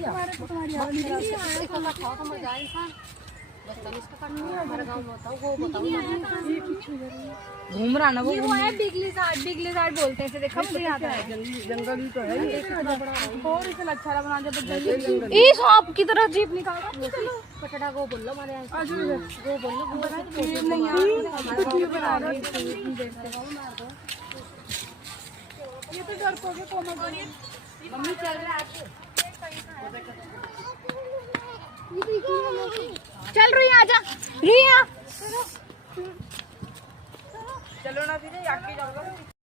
तुम्हारी घूम रहा ना वो है बिगली साइड बोलते हैं। देखो जंगल ही तो है और इसे अच्छा बना जब इस सांप की तरह जीप निकाल पटड़ा को बोल लो हमारे वो बोल लो ये तो डर को मम्मी चल रहा है चल रही आजा रिया चलो ना फिर आके जाऊंगा।